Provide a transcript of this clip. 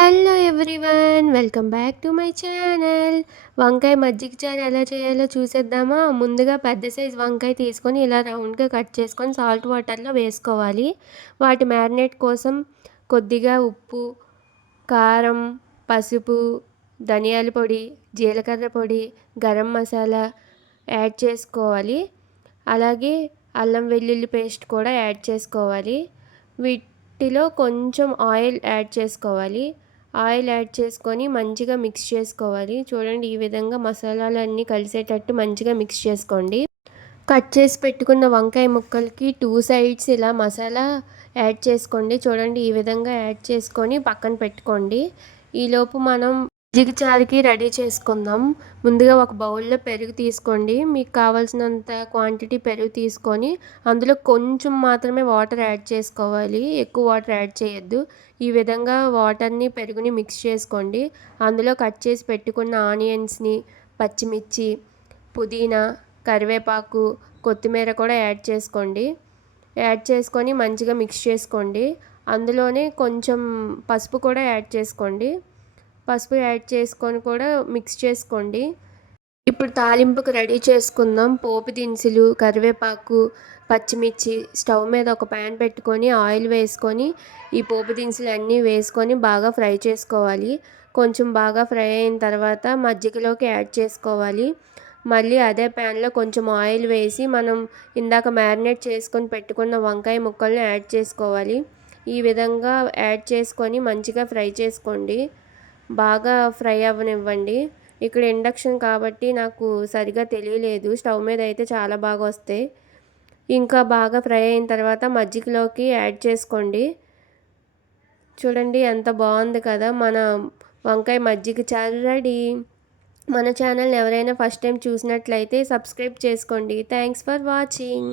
Hello everyone, welcome back to my channel. వంకాయ మజ్జిగ చారు ఎలా చేయాలో చూసేద్దామా? ముందుగా పెద్ద సైజ్ వంకాయ తీసుకొని ఇలా రౌండ్గా కట్ చేసుకొని సాల్ట్ వాటర్లో వేసుకోవాలి. వాటి మ్యారినేట్ కోసం కొద్దిగా ఉప్పు, కారం, పసుపు, ధనియాల పొడి, జీలకర్ర పొడి, గరం మసాలా యాడ్ చేసుకోవాలి. అలాగే అల్లం వెల్లుల్లి పేస్ట్ కూడా యాడ్ చేసుకోవాలి. వీటిలో కొంచెం ఆయిల్ యాడ్ చేసుకోవాలి. ఆయిల్ యాడ్ చేసుకొని మంచిగా మిక్స్ చేసుకోవాలి. చూడండి, ఈ విధంగా మసాలాలన్నీ కలిసేటట్టు మంచిగా మిక్స్ చేసుకోండి. కట్ చేసి పెట్టుకున్న వంకాయ ముక్కలకి 2 సైడ్స్ ఇలా మసాలా యాడ్ చేసుకోండి. చూడండి, ఈ విధంగా యాడ్ చేసుకొని పక్కన పెట్టుకోండి. ఈలోపు మనం మజ్జిగ చారుకి రెడీ చేసుకుందాం. ముందుగా ఒక బౌల్లో పెరుగు తీసుకోండి. మీకు కావాల్సినంత క్వాంటిటీ పెరుగు తీసుకొని అందులో కొంచెం మాత్రమే వాటర్ యాడ్ చేసుకోవాలి. ఎక్కువ వాటర్ యాడ్ చేయొద్దు. ఈ విధంగా వాటర్ని పెరుగుని మిక్స్ చేసుకోండి. అందులో కట్ చేసి పెట్టుకున్న ఆనియన్స్ని, పచ్చిమిర్చి, పుదీనా, కరివేపాకు, కొత్తిమీర కూడా యాడ్ చేసుకోండి. యాడ్ చేసుకొని మంచిగా మిక్స్ చేసుకోండి. అందులోనే కొంచెం పసుపు కూడా యాడ్ చేసుకోండి. పసుపు యాడ్ చేసుకొని కూడా మిక్స్ చేసుకోండి. ఇప్పుడు తాలింపుకు రెడీ చేసుకుందాం. పోపు దినుసులు, కరివేపాకు, పచ్చిమిర్చి, స్టవ్ మీద ఒక ప్యాన్ పెట్టుకొని ఆయిల్ వేసుకొని ఈ పోపు దినుసులు అన్నీ వేసుకొని బాగా ఫ్రై చేసుకోవాలి. కొంచెం బాగా ఫ్రై అయిన తర్వాత మజ్జిగలోకి యాడ్ చేసుకోవాలి. మళ్ళీ అదే ప్యాన్లో కొంచెం ఆయిల్ వేసి మనం ఇందాక మ్యారినేట్ చేసుకొని పెట్టుకున్న వంకాయ ముక్కల్ని యాడ్ చేసుకోవాలి. ఈ విధంగా యాడ్ చేసుకొని మంచిగా ఫ్రై చేసుకోండి. బాగా ఫ్రై అవ్వనివ్వండి. ఇక్కడ ఇండక్షన్ కాబట్టి నాకు సరిగా తెలియలేదు. స్టవ్ మీద అయితే చాలా బాగా వస్తాయి. ఇంకా బాగా ఫ్రై అయిన తర్వాత మజ్జిగలోకి యాడ్ చేసుకోండి. చూడండి, ఎంత బాగుంది కదా మన వంకాయ మజ్జిగ చారు రెడీ. మన ఛానల్ని ఎవరైనా ఫస్ట్ టైం చూసినట్లయితే సబ్స్క్రైబ్ చేసుకోండి. Thanks for watching.